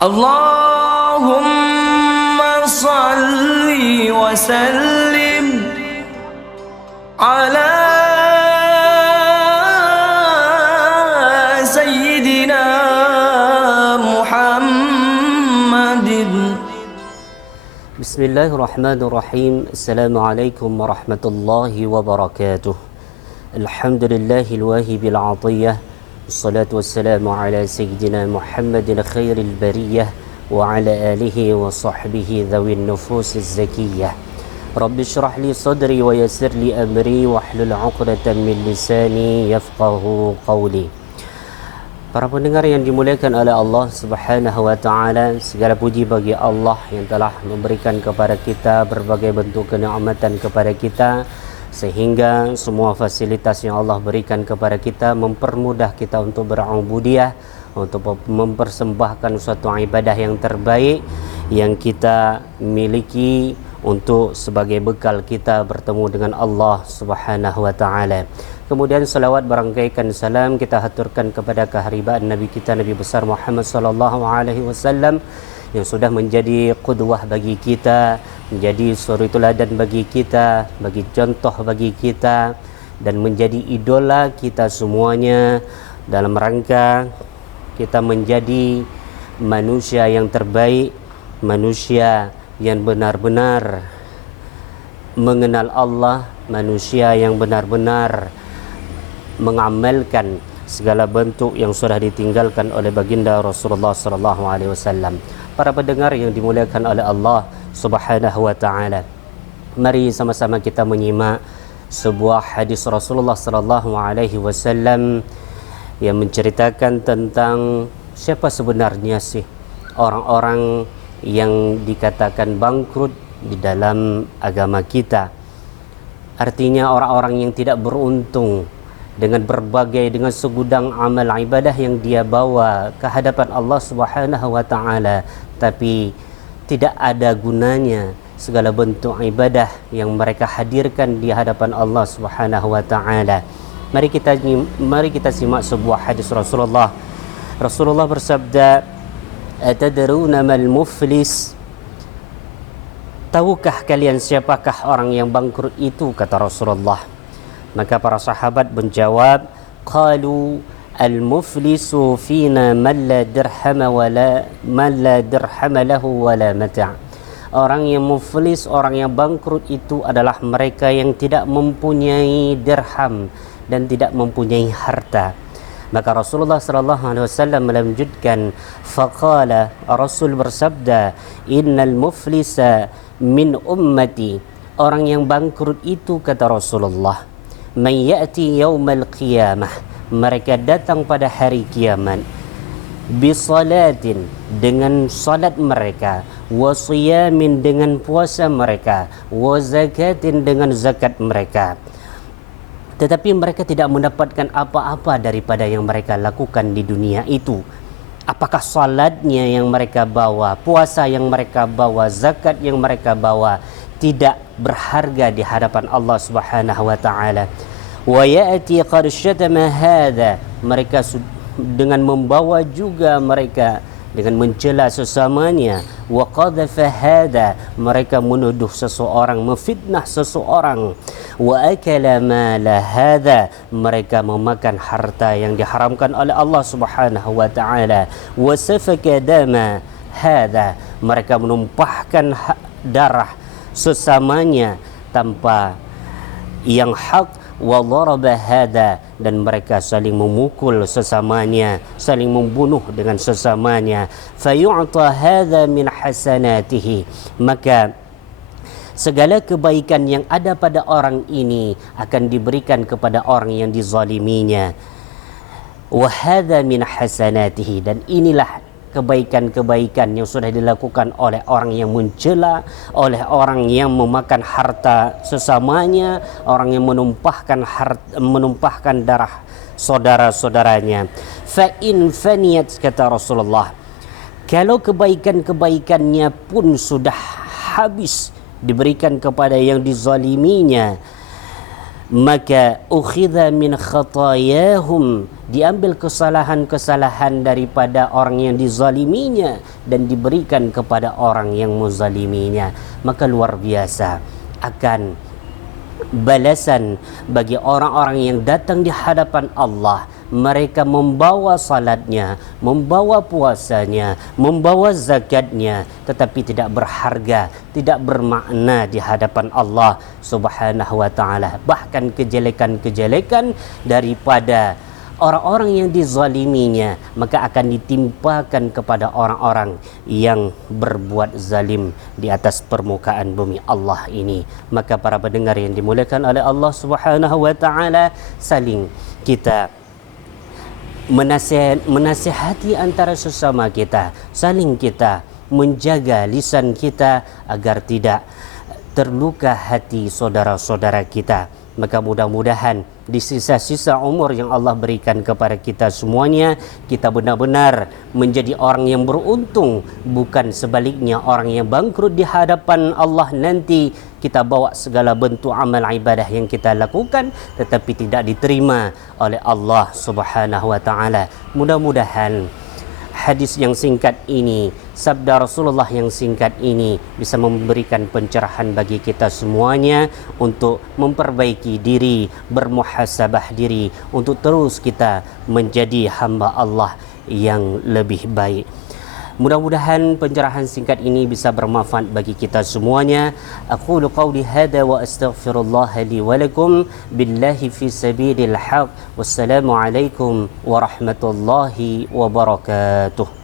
Allahumma salli wa sallim ala sayyidina Muhammadin. Bismillahirrahmanirrahim. Assalamualaikum warahmatullahi wabarakatuh. Alhamdulillahil wahibil atiyah. Wassalatu wassalamu ala sayyidina Muhammadin khairil bariyah wa ala alihi wa sahbihi dhawin nufusiz zakiyah. Rabbi syrah li sadri wa yassir li amri wahlul 'uqdatam min lisani yafqahu qawli. Para pendengar yang dimuliakan oleh Allah Subhanahu wa taala, segala puji bagi Allah yang telah memberikan kepada kita berbagai bentuk kenikmatan kepada kita, sehingga semua fasilitas yang Allah berikan kepada kita mempermudah kita untuk berubudiyah, untuk mempersembahkan suatu ibadah yang terbaik yang kita miliki untuk sebagai bekal kita bertemu dengan Allah Subhanahu wa taala. Kemudian salawat berangkaikan salam kita haturkan kepada keharibaan Nabi kita, Nabi besar Muhammad sallallahu alaihi wasallam, yang sudah menjadi qudwah bagi kita, menjadi suri teladan bagi kita, bagi contoh bagi kita, dan menjadi idola kita semuanya dalam rangka kita menjadi manusia yang terbaik, manusia yang benar-benar mengenal Allah, manusia yang benar-benar mengamalkan segala bentuk yang sudah ditinggalkan oleh baginda Rasulullah sallallahu alaihi wasallam. Para pendengar yang dimuliakan oleh Allah Subhanahu wa taala, mari sama-sama kita menyimak sebuah hadis Rasulullah sallallahu alaihi wasallam yang menceritakan tentang siapa sebenarnya sih orang-orang yang dikatakan bangkrut di dalam agama kita. Artinya orang-orang yang tidak beruntung dengan segudang amal ibadah yang dia bawa ke hadapan Allah Subhanahu wa taala, tapi tidak ada gunanya segala bentuk ibadah yang mereka hadirkan di hadapan Allah Subhanahu wa taala. Mari kita simak sebuah hadis Rasulullah. Rasulullah bersabda, "Atadruna mal muflis?" Tahukah kalian siapakah orang yang bangkrut itu, kata Rasulullah. Maka para sahabat menjawab, qalu al-muflisu fina man la dirham lahu wala mata'. Orang yang muflis, orang yang bangkrut itu adalah mereka yang tidak mempunyai dirham dan tidak mempunyai harta. Maka Rasulullah sallallahu alaihi wasallam melanjutkan, faqala, Rasul bersabda, innal muflisa min ummati. Orang yang bangkrut itu, kata Rasulullah, man ya'ti yaumal qiyamah, mereka datang pada hari kiamat, bisalatin, dengan salat mereka, wa siyamin, dengan puasa mereka, wa zakatin, dengan zakat mereka, tetapi mereka tidak mendapatkan apa-apa daripada yang mereka lakukan di dunia itu. Apakah salatnya yang mereka bawa, puasa yang mereka bawa, zakat yang mereka bawa tidak berharga di hadapan Allah Subhanahu wa taala. Wa ya'ti qad syatama hadza, mereka dengan membawa juga mereka dengan mencela sesamanya, wa qadhafa hadza, mereka menuduh seseorang, memfitnah seseorang, wa akala mala hadza, mereka memakan harta yang diharamkan oleh Allah Subhanahu wa taala, wa safaka dama hadza, mereka menumpahkan darah sesamanya tanpa yang hak, wa daraba hadza, dan mereka saling memukul sesamanya, saling membunuh dengan sesamanya, fayu'ta hadza min hasanatihi, maka segala kebaikan yang ada pada orang ini akan diberikan kepada orang yang dizaliminya, wa hadza min hasanatihi, dan inilah kebaikan-kebaikan yang sudah dilakukan oleh orang yang mencela, oleh orang yang memakan harta sesamanya, orang yang menumpahkan darah saudara-saudaranya. Fa in faniyat, kata Rasulullah, kalau kebaikan-kebaikannya pun sudah habis diberikan kepada yang dizaliminya, maka ukhidha min khatayahum, diambil kesalahan-kesalahan daripada orang yang dizaliminya dan diberikan kepada orang yang menzaliminya. Maka luar biasa akan balasan bagi orang-orang yang datang di hadapan Allah. Mereka membawa salatnya, membawa puasanya, membawa zakatnya, tetapi tidak berharga, tidak bermakna di hadapan Allah Subhanahu wa taala. Bahkan kejelekan-kejelekan daripada orang-orang yang dizaliminya maka akan ditimpakan kepada orang-orang yang berbuat zalim di atas permukaan bumi Allah ini. Maka para pendengar yang dimuliakan oleh Allah Subhanahu wa taala, saling kita menasihati antara sesama kita, saling kita menjaga lisan kita agar tidak terluka hati saudara-saudara kita. Maka mudah-mudahan di sisa-sisa umur yang Allah berikan kepada kita semuanya, kita benar-benar menjadi orang yang beruntung, bukan sebaliknya orang yang bangkrut di hadapan Allah nanti. Kita bawa segala bentuk amal ibadah yang kita lakukan tetapi tidak diterima oleh Allah Subhanahu wa taala. Mudah-mudahan hadis yang singkat ini, sabda Rasulullah yang singkat ini bisa memberikan pencerahan bagi kita semuanya untuk memperbaiki diri, bermuhasabah diri, untuk terus kita menjadi hamba Allah yang lebih baik. Mudah-mudahan pencerahan singkat ini bisa bermanfaat bagi kita semuanya. Aqulu qawli hadha wa astaghfirullah li wa lakum billahi fi sabilil haq. Wassalamu alaikum warahmatullahi wabarakatuh.